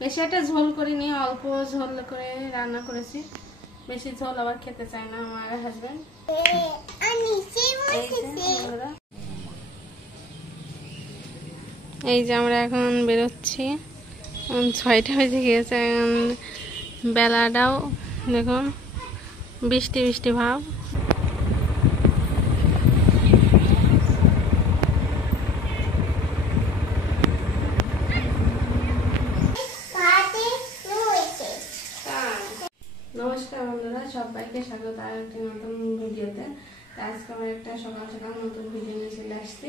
বেশি একটা ঝোল করিনি, অল্প ঝোল করে রান্না করেছি। বেশি ঝোল আবার খেতে চায় না আমার হাজবেন্ড। এই যে আমরা এখন বেরোচ্ছি, 6টা বেজে গিয়েছে। এখন বেলাটাও দেখুন বৃষ্টি বৃষ্টি ভাব। নমস্কার বন্ধুরা, সবাইকে স্বাগত আর একটি নতুন ভিডিওতে। আজকে আমার একটা সকাল সকাল নতুন ভিডিও নিয়ে চলে আসছি।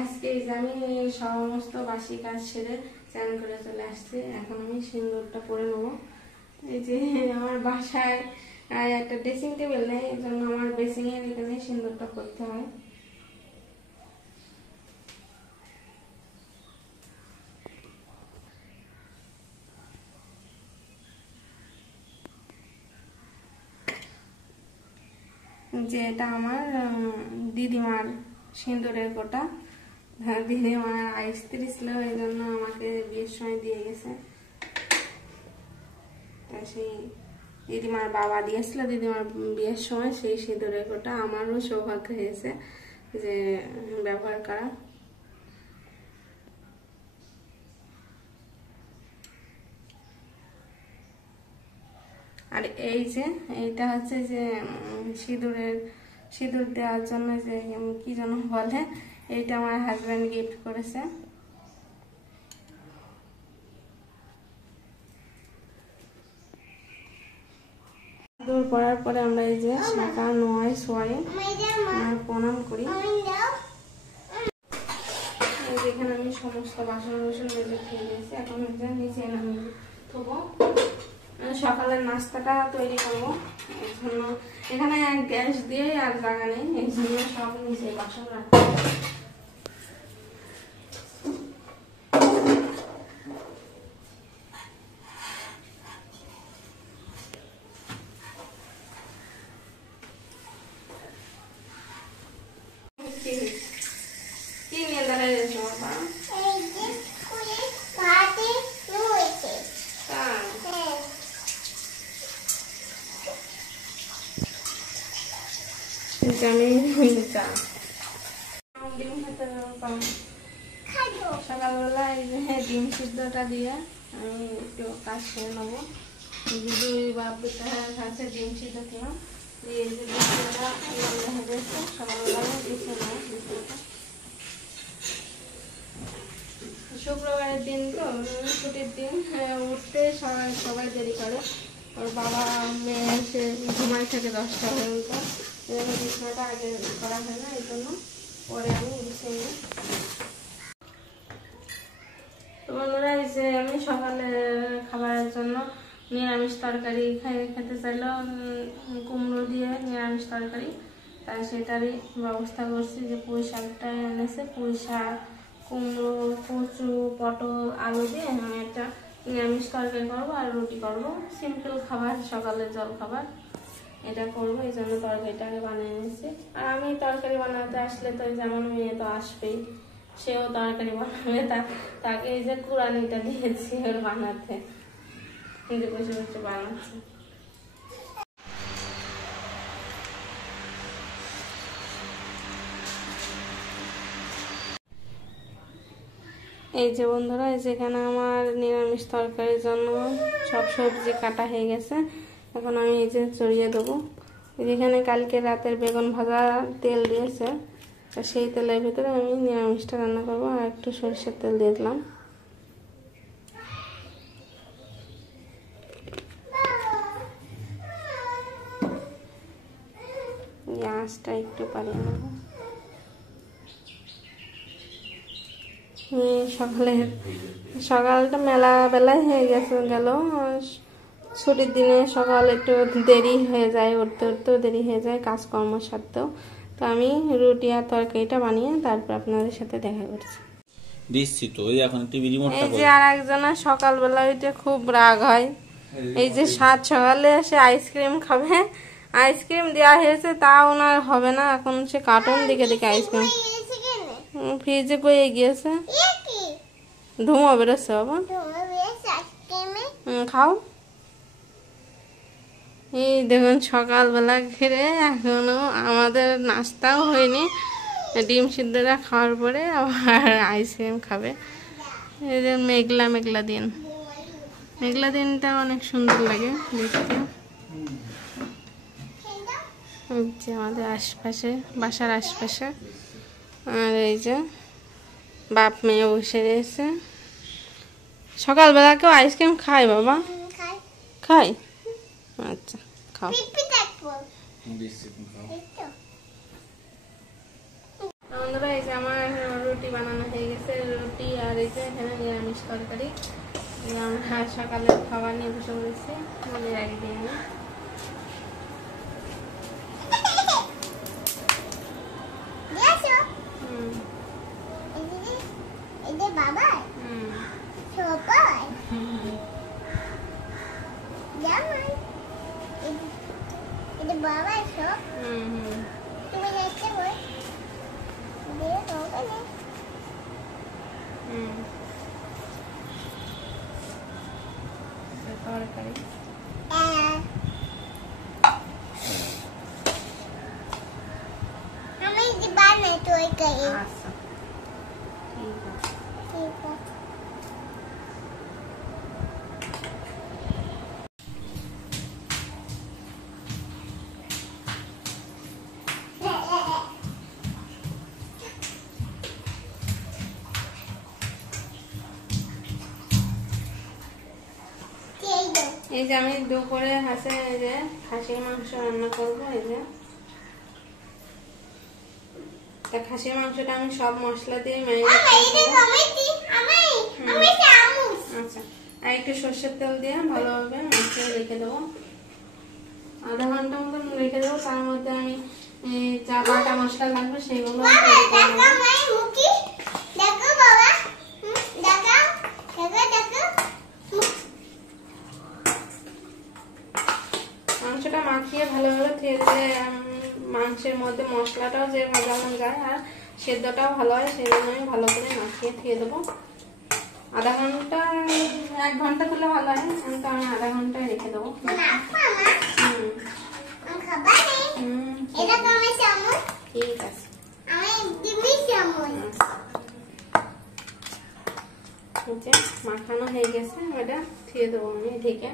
আজকে আমি সমস্ত বাসি কাজ সেরে স্নান করে চলে আসছি। এখন আমি সিঁদুরটা পরে নেবো। এই যে আমার বাসায় একটা ড্রেসিং টেবিল নেই, এই জন্য আমার বেসিং এর এখানে সিঁদুরটা করতে হয়। যে এটা আমার দিদিমার সিঁদুরের কোটা। দিদিমার স্ত্রী ছিল, এই জন্য আমাকে বিয়ের সময় দিয়ে গেছে। সেই দিদিমার বাবা দিয়েছিল দিদিমার বিয়ের সময়, সেই সিঁদুরের কোটা আমারও সৌভাগ্য হয়েছে যে ব্যবহার করা। আর এই যে এইটা হচ্ছে যে সিঁদুর দেওয়ার জন্য যে কি যেন বলে, এইটা আমার হাজবেন্ড গিফট করেছে। সিঁদুর পরার পরে আমরা এই যে সকাল 9 সোয়াই প্রণাম করি। এখানে আমি সমস্ত বাসন মেজে খেয়ে দিয়েছি, এখন নিচে নামিয়ে থবো। সকালের নাস্তাটা তৈরি করবো, এই জন্য এখানে গ্যাস দিয়ে আর জায়গা নেই, এই জন্য সব নিচে বাসন রাখবো। কি নিয়ে দাঁড়ায় রয়েছে বাবা? সকালবেলা ডিম সিদ্ধটা দিয়ে আমি একটু কাজ সেরে নেবো। দুই বাপ কাছে ডিম সিদ্ধ খেলাম, দিয়ে যে বিস্কুটটা হেঁটেছে সকালবেলা দিচ্ছে না। বিস্কুটটা শুক্রবারের দিন তো ছুটির দিন, উঠতে সবাই দেরি করে। ওর বাবা মেয়ে এসে ঘুমাই থাকে 10টা পর্যন্ত, বিছানাটা আগে করা হয় না, এই জন্য পরে আমি গুছিয়ে নিই। তো বন্ধুরা, এই যে আমি সকালে খাবারের জন্য নিরামিষ তরকারি খেতে চাইলো, কুমড়ো দিয়ে নিরামিষ তরকারি, তাই সেটারই ব্যবস্থা করছি। যে পুঁই শাকটা এনেছে, পুঁই শাক, কুমড়ো, কচু, পটল, আলু দিয়ে আমি একটা নিরামিষ তরকারি করবো আর রুটি করবো। সিম্পল খাবার, সকালের জল খাবার এটা করবো, এই জন্য তরকারিটাকে বানিয়ে নিয়েছি। আর আমি তরকারি বানাতে আসলে তো যেমন মেয়ে তো আসবেই, সেও তরকারি বানাবে, তাকে এই যে কুড়ানিটা দিয়েছি ওর বানাতে, কিন্তু বসে বসে বানাচ্ছে। এই যে বন্ধুরা, যেখানে আমার নিরামিষ তরকারির জন্য সব সবজি কাটা হয়ে গেছে, এখন আমি এই যে চড়িয়ে দেবো। যেখানে কালকে রাতের বেগুন ভাজা তেল দিয়েছে, সেই তেলের ভিতরে আমি নিরামিষটা রান্না করবো। আর একটু সরষের তেল দিয়ে দিলাম। গ্যাসটা একটু পারিয়ে নেব। সকালটা মেলা বেলায় হয়ে গেল। ছুটির দিনে সকাল একটু দেরি হয়ে যায়, উঠতে উঠতেও দেরি হয়ে যায়, কাজকর্ম সারতেও। তো আমি রুটি আর তরকারিটা বানিয়ে তারপর আপনাদের সাথে দেখা করছি। এই যে আর একজনের সকালবেলা উঠে খুব রাগ হয়, এই যে সকালে এসে আইসক্রিম খাবে, আইসক্রিম দেওয়া হয়েছে তা ওনার হবে না, এখন সে কার্টুন দিকে দেখে আইসক্রিম ফ্রিজে বয়ে গিয়েছে, ধুমো বেরোচ্ছে বাবা। খাও। এই দেখুন সকালবেলা ঘিরে এখনো আমাদের নাস্তাও হয়নি, ডিম সিদ্ধটা খাওয়ার পরে আবার আইসক্রিম খাবে। এই যে মেঘলা মেঘলা দিন, মেঘলা দিনটা অনেক সুন্দর লাগে দেখতে। যে আমাদের আশপাশে, বাসার আশপাশে। আর এই যে বাপ মেয়ে বসে রয়েছে। সকালবেলা কেউ আইসক্রিম খায় বাবা? খায়। আচ্ছা খাও। বন্ধুরা এই যে আমার রুটি বানানো হয়ে গেছে, রুটি আর এই যে এখানে নিরামিষ তরকারি। আমরা সকালে খাবার নিয়ে বসে পড়েছি, মনে আগে দিয়ে নিই। তরকারি আমি বানাই তরকারি। আচ্ছা ঠিক আছে। এই যে আমি দুপুরে হাসে যে খাসির মাংস রান্না করবো। এই যে খাসির মাংসটা আমি সব মশলা দিয়ে ম্যারিনেট করে আচ্ছা, আর একটু সর্ষের তেল দিয়ে ভালোভাবে মাখিয়ে রেখে দেবো, আধা ঘন্টা মতন রেখে দেবো। তার মধ্যে আমি যা বাটা মশলা লাগবে সেগুলো মাংসটা মাখিয়ে ভালোভাবে ধুয়ে দিলে মাংসের মধ্যে মশলাটাও যে যেমন যায় আর সেদ্ধটাও ভালো হয়, সেই জন্য আমি ভালো করে মাখিয়ে ধুয়ে দেবো। আধা ঘন্টা 1 ঘন্টা দিলে ভালো হয়, কিন্তু আমি আধা ঘন্টায় রেখে দেবো। ঠিক আছে। মাখানো হয়ে গেছে, ওটা ধুয়ে দেবো আমি ঢেকে।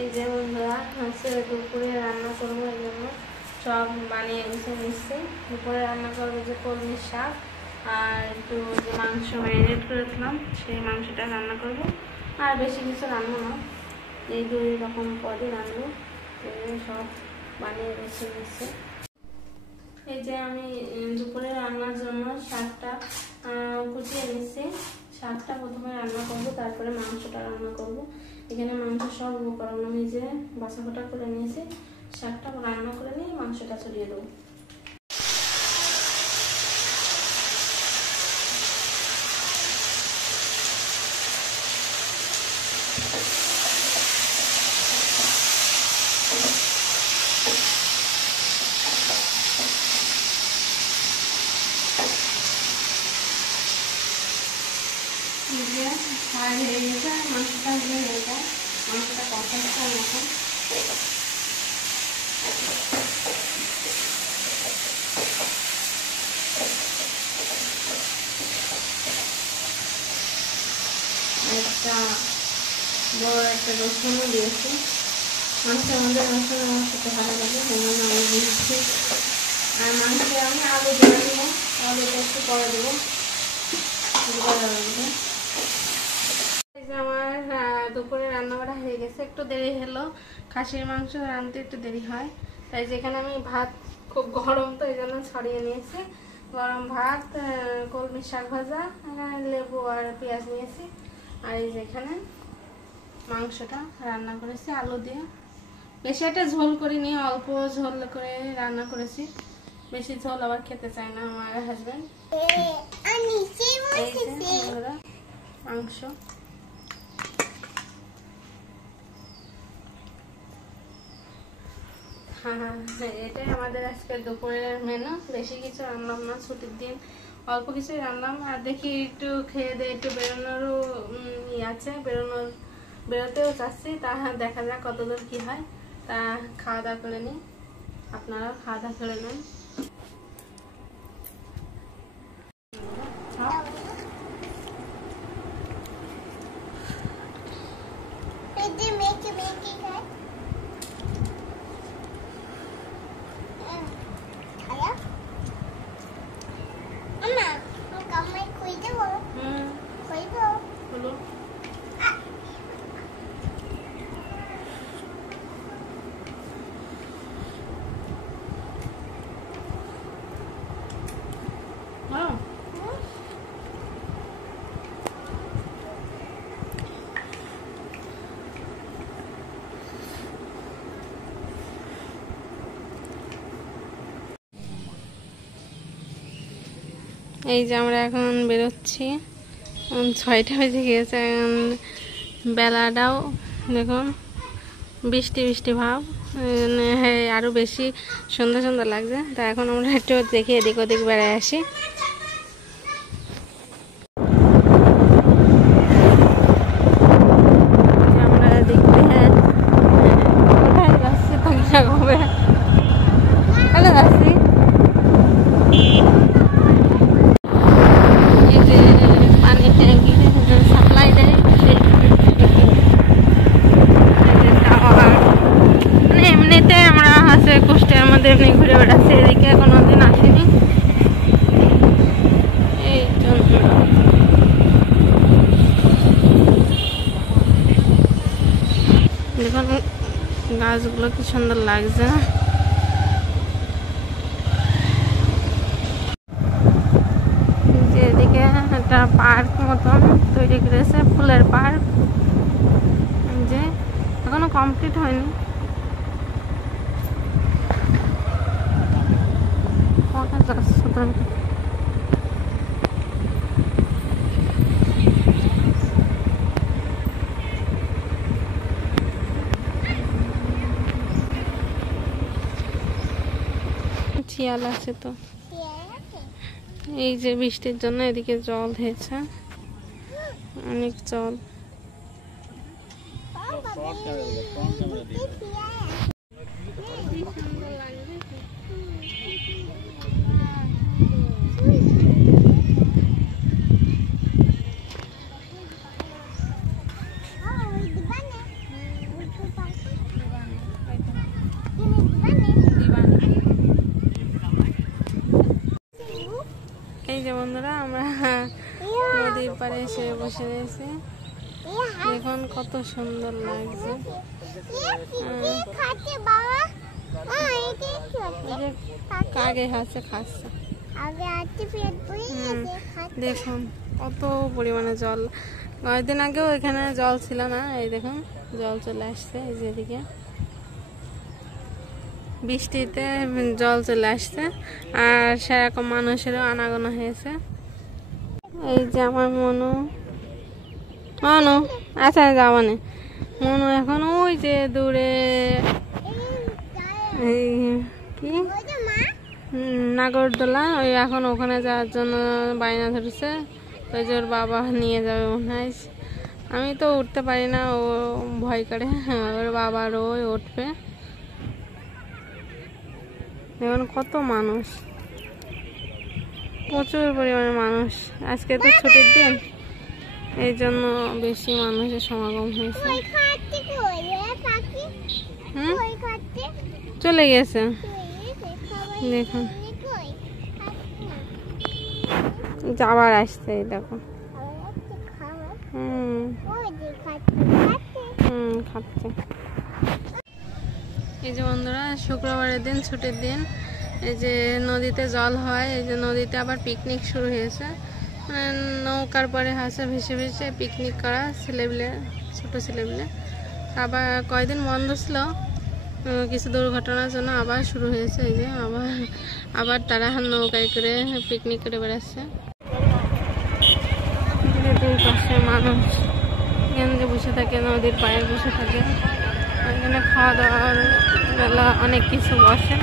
এই যে বন্ধুরা দুপুরে রান্না করবো, এই জন্য সব বানিয়ে গুছিয়ে নিচ্ছি। দুপুরে রান্না করবো যে কলমির শাক আর একটু যে মাংস ম্যারিনেট করেছিলাম সেই মাংসটা রান্না করবো, আর বেশি কিছু রান্না না, এই 2 রকম পদে রান্না সব বানিয়ে গুছিয়ে নিচ্ছি। এই যে আমি দুপুরে রান্নার জন্য শাকটা কুচিয়ে নিচ্ছি। শাকটা প্রথমে রান্না করবো, তারপরে মাংসটা রান্না করব। এখানে মাংস সব উপকরণ আমি যে বাছা বাটা করে নিয়েছি, শাকটা রান্না করে নিয়ে মাংসটা ছড়িয়ে দেবো। প্রায় হয়ে গেছে, মাংসটা হয়ে যায়, মাংসটা কষাচ্ছে এখন। একটা বড় একটা রসুনও দিয়েছি, মাংসের মধ্যে রসুন আমার খেতে ভালো লাগে, সেজন্য আমি দিয়েছি। আর মাংসে আমি আলু দিয়ে দেবো, আলুটা একটু পরে দেবো। আমার দুপুরে রান্না করা হয়ে গেছে, একটু দেরি হলো, খাসির মাংস রাঁধতে একটু দেরি হয়। তাই যেখানে আমি ভাত, খুব গরম তো এই জন্য ছড়িয়ে নিয়েছি, গরম ভাত, কলমি শাক ভাজা, লেবু আর পেঁয়াজ নিয়েছি। আর এই যেখানে মাংসটা রান্না করেছি আলু দিয়ে, বেশি একটা ঝোল করিনি, অল্প ঝোল করে রান্না করেছি, বেশি ঝোল আবার খেতে চায় না আমার হাজবেন্ড। মাংস এটাই আমাদের আজকে দুপুরের মেনু, বেশি কিছু রান্নাম না, ছুটির দিন অল্প কিছুই রান্নাম। আর দেখি একটু খেয়ে দিয়ে একটু বেরোনোরও আছে, বেরোতেও চাচ্ছি, তা দেখা যাক কতদূর কি হয়। তা খাওয়া দাওয়া করে নিই, আপনারাও খাওয়া দাওয়া করে নেন। এই যে আমরা এখন বেরোচ্ছি, 6টা বেজে গিয়েছে, এখন বেলাটাও দেখুন বৃষ্টি বৃষ্টি ভাব, আরো বেশি সুন্দর সুন্দর লাগছে। তা এখন আমরা একটু দেখে এদিক ওদিক বেড়ায় আসি। আমরা দেখতে কোথায় যাচ্ছি তো কিভাবে যাচ্ছি, এমনি ঘুরে বেড়াচ্ছে, এদিকে কোনোদিন আসেনি, এই জন্য। দেখুন গাছগুলো কি সুন্দর লাগছে। এদিকে একটা পার্ক মতন তৈরি করেছে, ফুলের পার্ক, যে এখনো কমপ্লিট হয়নি। শিয়াল আছে তো, এই যে বৃষ্টির জন্য এদিকে জল হয়েছে, অনেক জল। এই যে বন্ধুরা আমরা নদীর পাড়ে এসে বসে রয়েছি, দেখুন কত সুন্দর লাগছে। কাকে খাচ্ছে খাচ্ছে, দেখুন কত পরিমাণে জল। কয়েকদিন আগেও এখানে জল ছিল না, এই দেখুন জল চলে আসছে, এই যে এদিকে বৃষ্টিতে জল চলে আসছে, আর সেরকম মানুষেরও আনাগোনা হয়েছে। এই যে আমার মনু আচ্ছা যাওয়ানে মনু এখন ওই যে দূরে এই কি নাগরদোলা, ওই এখন ওখানে যাওয়ার জন্য বায়না ধরেছে, ওই যে ওর বাবা নিয়ে যাবে মনে হয়। আমি তো উঠতে পারি না, ও ভয় করে, ওর বাবা রোজ উঠবে। দেখুন কত মানুষ, প্রচুর পরিমাণে মানুষ। আজকে তো ছুটির দিন, এই জন্য বেশি মানুষের সমাগম হয়েছে। চলে গেছে দেখুন, আবার আসছে দেখো। খাচ্ছে। এই যে বন্ধুরা, শুক্রবারের দিন, ছুটির দিন, এই যে নদীতে জল হয়, এই যে নদীতে আবার পিকনিক শুরু হয়েছে। মানে নৌকার পরে হাসে ভেসে ভেসে পিকনিক করা, ছেলেপিলে, ছোট ছেলেপিলে। আবার কয়দিন বন্ধ ছিল কিছু দুর্ঘটনার জন্য, আবার শুরু হয়েছে। এই যে আবার তারা নৌকায় করে পিকনিক করে বেড়াচ্ছে। দুই পাশে মানুষ এখানে বসে থাকে, নদীর পাড়ে বসে থাকে, এখানে খাওয়া দাওয়ার বেলা অনেক কিছু বসে।